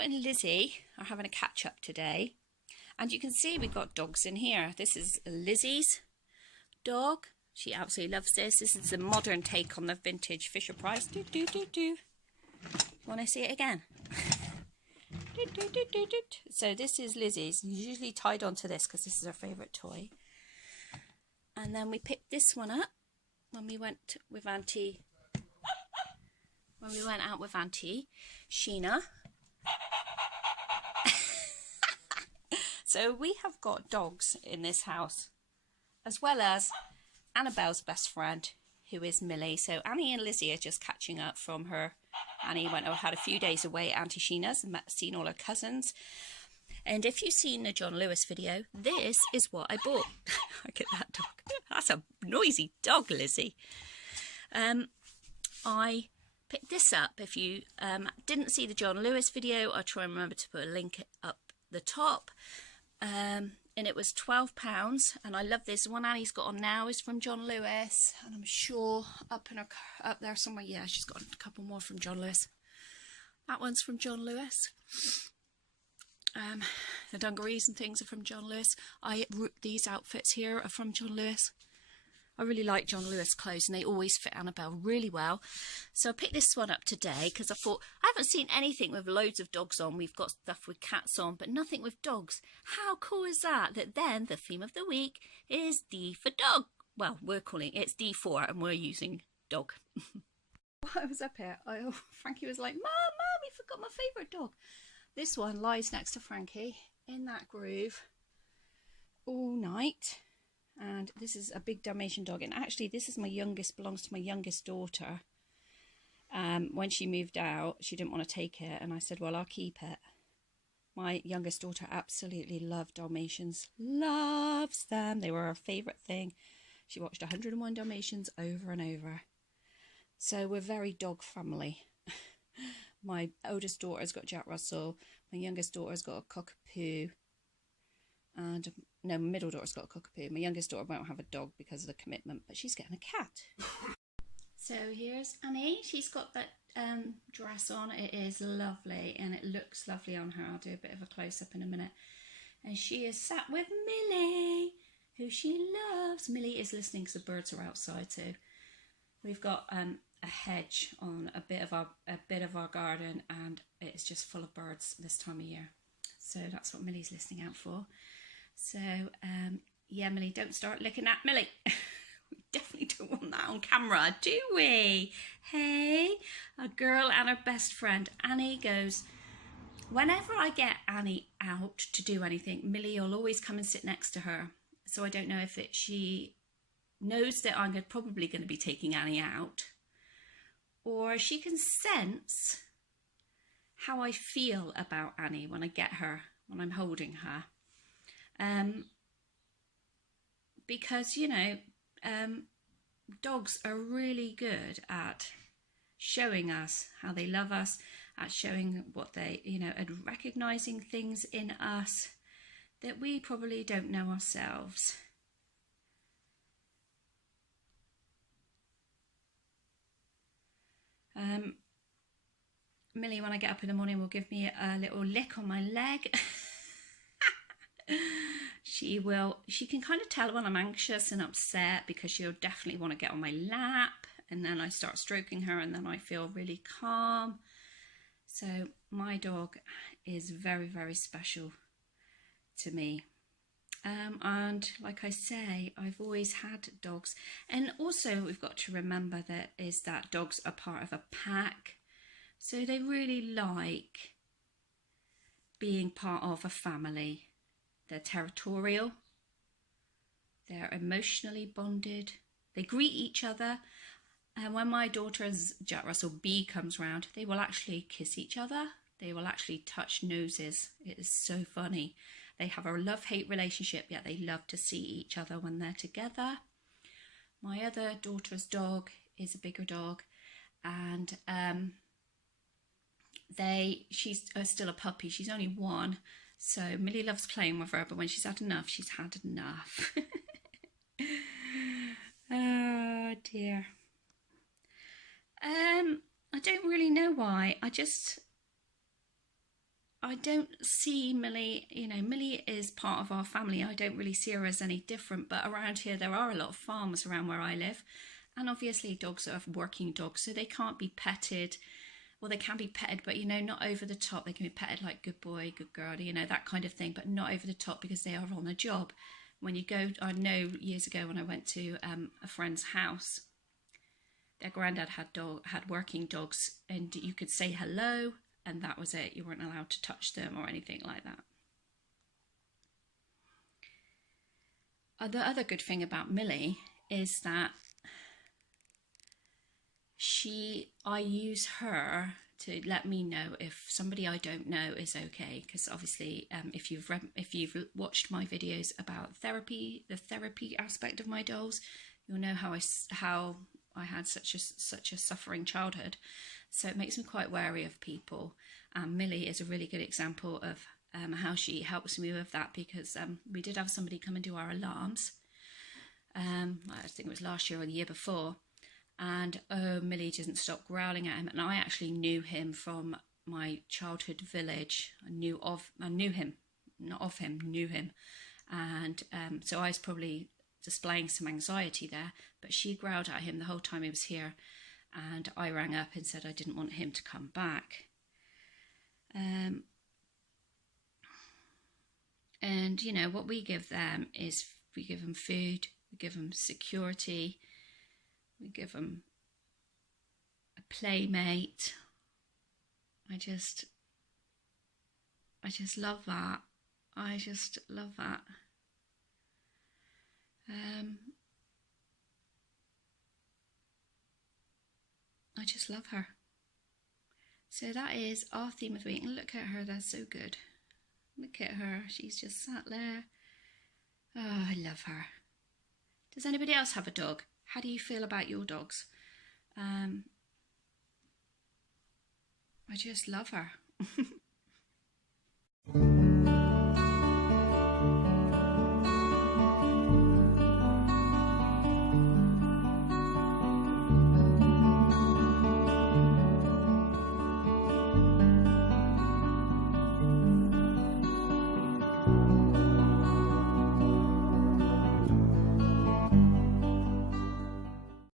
Michelle and Lizzie are having a catch up today, and you can see we've got dogs in here. This is Lizzie's dog. She absolutely loves this. This is the modern take on the vintage Fisher Price. Want to see it again? So this is Lizzie's. Usually tied onto this because this is her favourite toy. And then we picked this one up when we went with Auntie. When we went out with Auntie Sheena. So we have got dogs in this house, as well as Annabelle's best friend, who is Millie. So Annie and Lizzie are just catching up from her. Annie had a few days away at Auntie Sheena's and seen all her cousins. And if you've seen the John Lewis video, this is what I bought. Look at that dog. That's a noisy dog, Lizzie. I picked this up. If you didn't see the John Lewis video, I'll try and remember to put a link up the top. And it was £12, and I love this. The one Annie's got on now is from John Lewis, and I'm sure up there somewhere, yeah, she's got a couple more from John Lewis. That one's from John Lewis. The dungarees and things are from John Lewis. These outfits here are from John Lewis. I really like John Lewis clothes, and they always fit Annabelle really well. So I picked this one up today because I thought, I haven't seen anything with loads of dogs on. We've got stuff with cats on, but nothing with dogs. How cool is that? That then the theme of the week is D for dog. Well, we're calling it's D4 and we're using dog. While I was up here, Frankie was like, Mum, we forgot my favourite dog. This one lies next to Frankie in that groove all night. And this is a big Dalmatian dog, and actually this is belongs to my youngest daughter. When she moved out, she didn't want to take it, and I said, well, I'll keep it. My youngest daughter absolutely loved Dalmatians, loves them. They were her favourite thing. She watched 101 Dalmatians over and over. So we're very dog family. My oldest daughter's got Jack Russell, my youngest daughter's got a cockapoo, and no, my middle daughter's got a cockapoo. My youngest daughter won't have a dog because of the commitment, but she's getting a cat. So here's Annie. She's got that dress on. It is lovely, and it looks lovely on her. I'll do a bit of a close-up in a minute. And she is sat with Millie, who she loves. Millie is listening because the birds are outside. So we've got a hedge on a bit of our garden, and it's just full of birds this time of year. So that's what Millie's listening out for. So, yeah, Millie, don't start looking at Millie. We definitely don't want that on camera, do we? Hey, a girl and her best friend. Annie goes, whenever I get Annie out to do anything, Millie will always come and sit next to her. So I don't know if she knows that I'm probably going to be taking Annie out, or she can sense how I feel about Annie when I get her, when I'm holding her. Because, you know, dogs are really good at showing us how they love us, at showing what they, you know, and recognising things in us that we probably don't know ourselves. Millie, when I get up in the morning, will give me a little lick on my leg. She can kind of tell when I'm anxious and upset, because she'll definitely want to get on my lap, and then I start stroking her and then I feel really calm. So my dog is very, very special to me. And like I say, I've always had dogs. And also we've got to remember that dogs are part of a pack. So they really like being part of a family. They're territorial. They're emotionally bonded. They greet each other. And when my daughter's Jack Russell B comes round, they will actually kiss each other. They will actually touch noses. It is so funny. They have a love-hate relationship, yet they love to see each other when they're together. My other daughter's dog is a bigger dog, and she's still a puppy. She's only 1, so Millie loves playing with her, but when she's had enough, she's had enough. Oh dear. I don't really know why. I just I don't see Millie, you know, Millie is part of our family. I don't really see her as any different, but around here there are a lot of farms around where I live. And obviously dogs are working dogs, so they can't be petted. Well, they can be petted, but, you know, not over the top. They can be petted like good boy, good girl, you know, that kind of thing, but not over the top because they are on a job. When you go, I know years ago when I went to a friend's house, their granddad had working dogs, and you could say hello, and that was it. You weren't allowed to touch them or anything like that. The other good thing about Millie is that I use her to let me know if somebody I don't know is okay, because obviously if you've watched my videos about therapy, the therapy aspect of my dolls, you'll know how I had such a suffering childhood. So it makes me quite wary of people. Millie is a really good example of how she helps me with that, because we did have somebody come and do our alarms. I think it was last year or the year before. And Millie didn't stop growling at him. And I actually knew him from my childhood village. I knew him, not of him, knew him. And so I was probably displaying some anxiety there. But she growled at him the whole time he was here. And I rang up and said I didn't want him to come back. And, you know, what we give them is we give them food, we give them security, we give them a playmate. I just love that. I just love that. I just love her. So that is our theme of the week. And look at her, that's so good. Look at her, she's just sat there. Oh, I love her. Does anybody else have a dog? How do you feel about your dogs? I just love her.